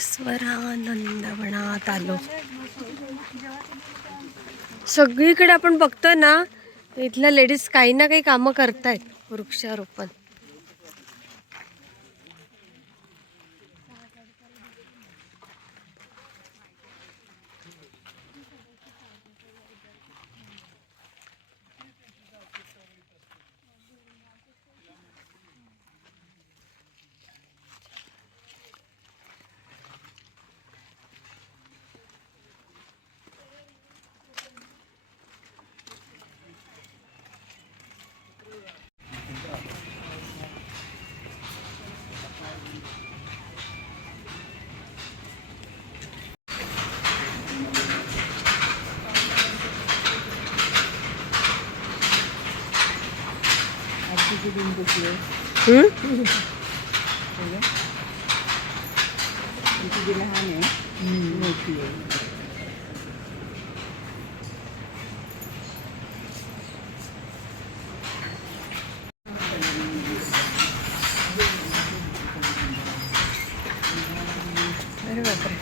स्वरानंदवनात आलो. सगळीकडे आपण बघतोय ना, इथल्या लेडीज काही ना काही कामं करतायत. वृक्षारोपण. अरे बापरे.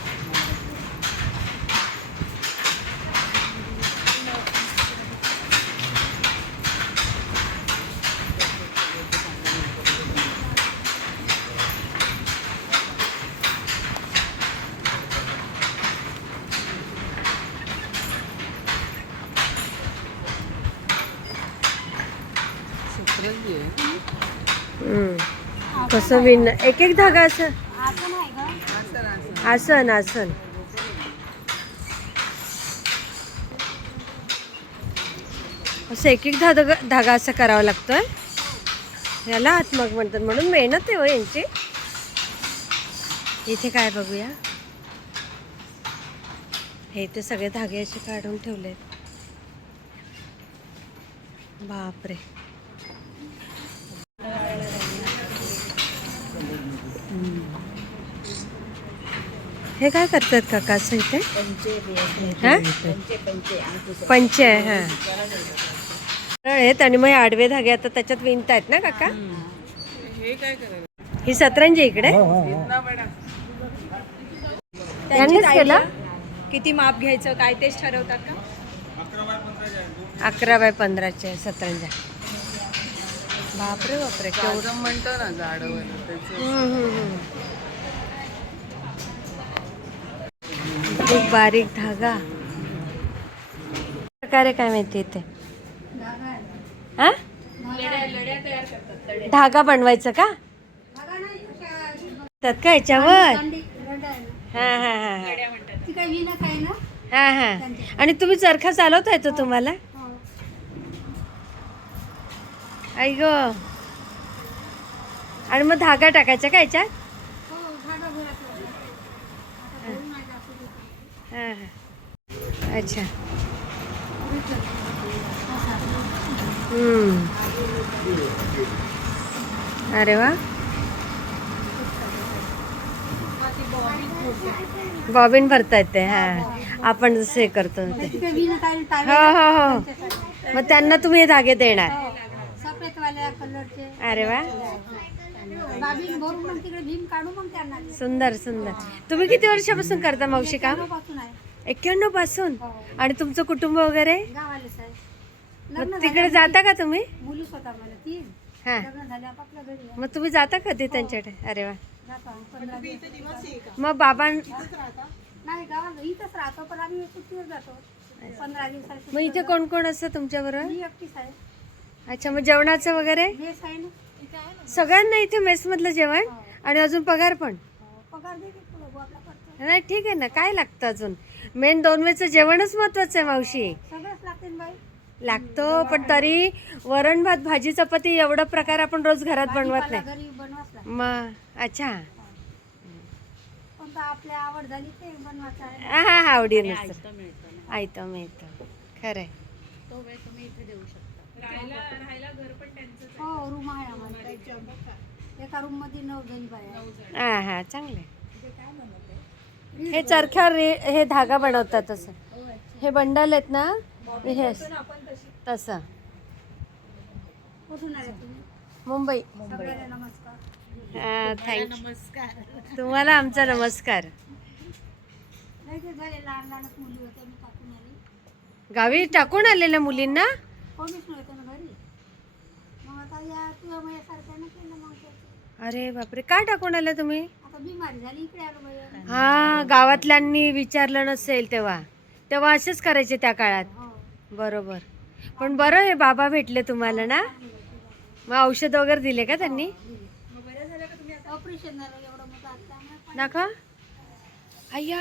कसं विण एक एक धागा असं आसन आसन असं एक एक धागा असं करावा लागतोय. याला हातमाग म्हणतात. म्हणून मेहनत आहे हो यांची. इथे काय बघूया. हे ते सगळे धागे असे काढून ठेवलेत. बापरे. हे काय करतात काका असं इथे? पंचे आहे. हा आहेत आणि मग हे आडवे धागे आता त्याच्यात विणतायत ना काका? ही सतरंजी इकडे त्यांनीच केलं. किती माप घ्यायचं काय तेच ठरवतात का? 11x15 सतरंजा. बापरे बापरे केवढं म्हणतो ना झाडवर. खूप बारीक धागा. प्रकारे काय माहिती इथे? हा धागा बनवायचं का त्यात का याच्यावर? हा हा हा हा हा. आणि तुम्ही चरखा चालवता येतो तुम्हाला? आई ग. आणि मग धागा टाकायचा का याच्यात? हा हा. अच्छा. अरे वा. बॉबिन भरता येते. हा आपण जसे करतो ते. हो हो हो. मग त्यांना तुम्ही हे धागे देणार? अरे वा. सुंदर सुंदर. तुम्ही किती वर्षापासून करता मावशी काम? 91 पासून. आणि तुमचं कुटुंब वगैरे? मग तिकडे जाता का तुम्ही? हा. मग तुम्ही जाता कधी त्यांच्याकडे? अरे वा. मग बाबा मग इथे कोण कोण असतं तुमच्या बरोबर? अच्छा. मग जेवणाचं वगैरे सगळ्यांना इथे मेस मधलं जेवण आणि अजून पगार पण? नाही ठीक आहे ना. काय लागतं अजून? मेन 2 वेळचं जेवणच महत्वाचं आहे मावशी. लागतो पण तरी वरण भात भाजी चपाती एवढा प्रकार आपण रोज घरात बनवत नाही. मग अच्छा. हा हा आवडीनुसार आयतं मिळतं. खरंय. हा हा चांगले. हे चरख्यावर हे धागा बनवतात तसं. हे बंडल आहेत ना हे तसं. कुठून आले तुम्ही? मुंबई. सगळ्यांना नमस्कार. थँक्यू. तुम्हाला आमचा नमस्कार. नाही ते झाले लहान लहानच मुली होत्या मी टाकून आली. गावी टाकून आलेल्या मुलींना. कोणीच नव्हतं ना घरी. मग आता या तुझ्या माझ्यासारख्यानं केलं मग त्याचं. अरे बापरे, का टाकून आल्या तुम्ही? आता बिमारी झाली इकडे आलो बाई. हा, गावातल्यांनी विचारलं नसेल तेव्हा. तेव्हा असेच करायचे त्या काळात. हो. बरोबर. पण बरं हे बाबा भेटले तुम्हाला ना. मग औषध वगैरे दिले का त्यांनी? ऑपरेशन झालं एवढं मोठं आता नका. अय्या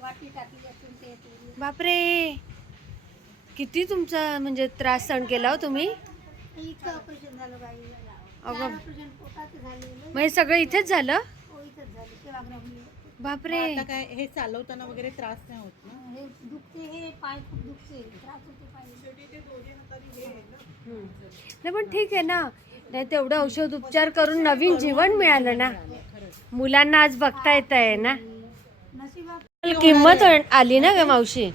वाटी टाकली असून ते येते. बापरे, किती तुमचा म्हणजे त्रास सहन केला हो तुम्ही. इथं ऑपरेशन झालं बाई. अगं. ऑपरेशन पोटाचं झालेलं. मग हे सगळं इथेच झालं? हो इथंच झालं सेवाग्रामला. बापरे. आता काय हे चालवताना वगैरे त्रास नाही होत ना? हे दुखते हे पाय खूप दुखते त्रास होते पाय. नाही पण ठीक आहे ना. नाही तेवढं औषध उपचार करून नवीन जीवन मिळालं ना. मुलांना आज बघता येत आहे ना. नशिबात किंमत आली ना ग मावशी.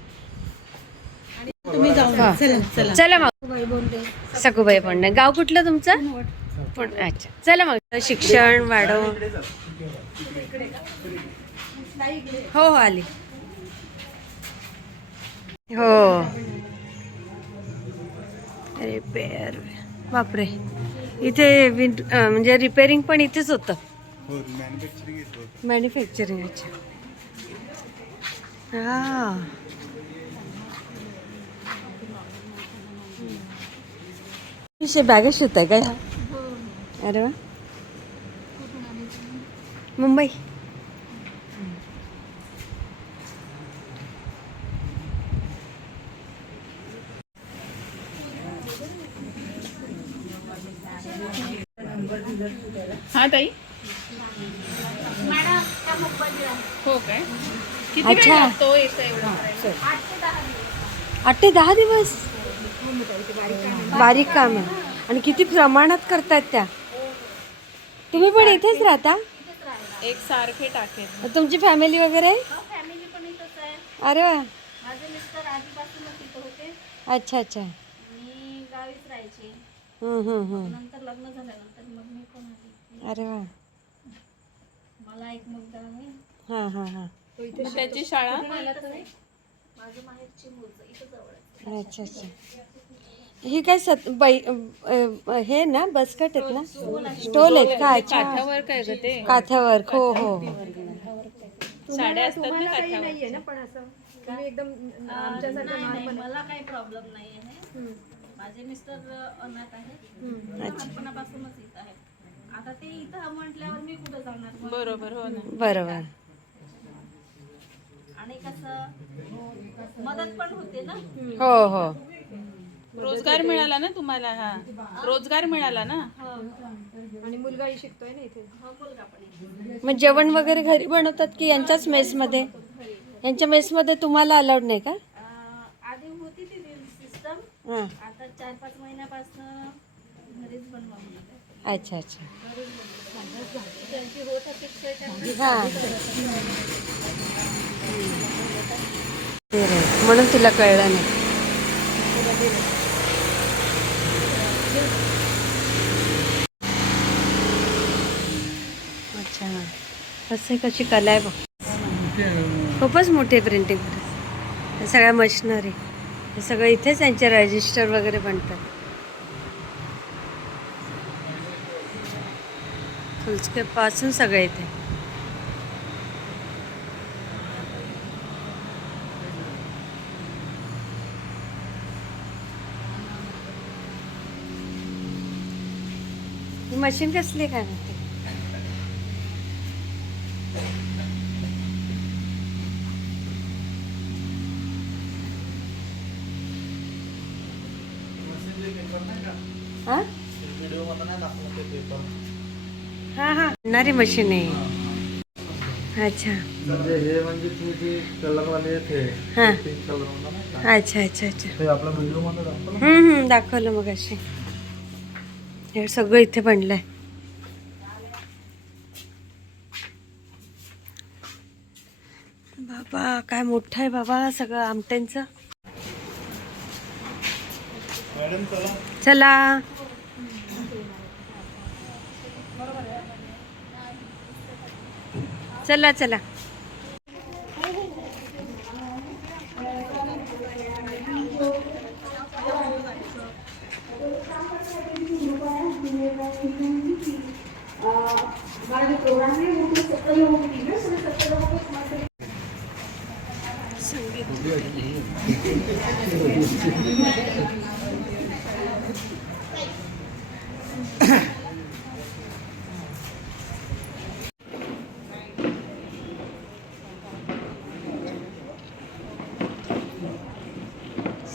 तुम्ही जाऊन हा. चला चला. चला मग. बाई बोलते. सकुबाई पण गाव कुठलं तुमचं? पण अच्छा, चला मग. शिक्षण वाढव. हो हो आली. हो. रिपेअर. बापरे, इथे म्हणजे रिपेअरिंग पण इथेच होतं. मॅन्युफॅक्चरिंग. अच्छा. हा. बॅगा शिवत आहे काय? अरे वा. मुंबई. हा ताई. हो काय? किती वेळ अच्छा. लागतो येतं एवढं करायला? 8 ते 10 दिवस. बारीक काम आहे. आणि किती प्रमाणात करतायत त्या. तुम्ही पण इथेच राहता? एक सारखे टाकेल. तुमची फॅमिली वगैरे? फॅमिली पण इथंच आहे. अरे वा. माझे मिस्टर आधीपासूनच इथं होते. अच्छा अच्छा. मी गावीच राहायचे. नंतर लग्न झाल्यानंतर मग मी पण आली. अरे वा. मला एक मुलगा आहे. हां हां हां. त्याची शाळा माझं माहेर चिमूरचं इथं जवळ आहे. अच्छा अच्छा. ही काय हे ना बसकट आहेत ना. स्टॉल आहेत का? अच्छा. काठावर काय ग ते काथ्यावर. हो हो. साड्या असतात ना काठावर. नाही, मला काही प्रॉब्लेम नाही आहे. माझे मिस्टर अनाथ आहेत. लहानपणापासूनच इथं आहे. आता ते इथं म्हटल्यावर मी कुठं जाणार मग? बरोबर. हो ना. बरोबर. आणि कसं मदत पण होते ना. हो हो. रोजगार मिळाला ना तुम्हाला. हा, रोजगार मिळाला ना. आणि मुलगाही शिकतोय ना इथे. हो, मुलगा पण आहे. मग जेवण वगैरे घरी बनवतात की यांच्याच मेसमध्ये? यांच्या मेसमध्ये तुम्हाला अलाउड नाही का? आधी होती ती सिस्टम. हां. आता 4-5 महिन्यापासून घरीच बनवा म्हणतात. अच्छा अच्छा. त्यांची होत अपेक्षा हां. म्हणून तुला कळलं नाही. अच्छा. कसे कशी कला आहे बघ. खूपच मोठी प्रिंटिंग प्रेस. सगळ्या मशिनरी हे सगळं इथेच त्यांचे रजिस्टर वगैरे बनतात. फुलस्केप पासून सगळे इथे. ही मशीन कसली काय माहिती. हा हा हा. नारी मशीन आहे. अच्छा. म्हणजे हे म्हणजे ती जी कलरवाले थे हा. पिंक कलर होता ना अच्छा अच्छा अच्छा. ते आपला व्हिडिओ मध्ये दाखवलं दाखवलं मग अशी. हे सगळं इथे बनलंय. बाबा काय मोठं आहे बाबा सगळं आमट्यांचं. मॅडम चला चला. चला चला.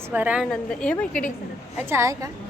स्वरानंद हे बघ इकडे. अच्छा आहे का?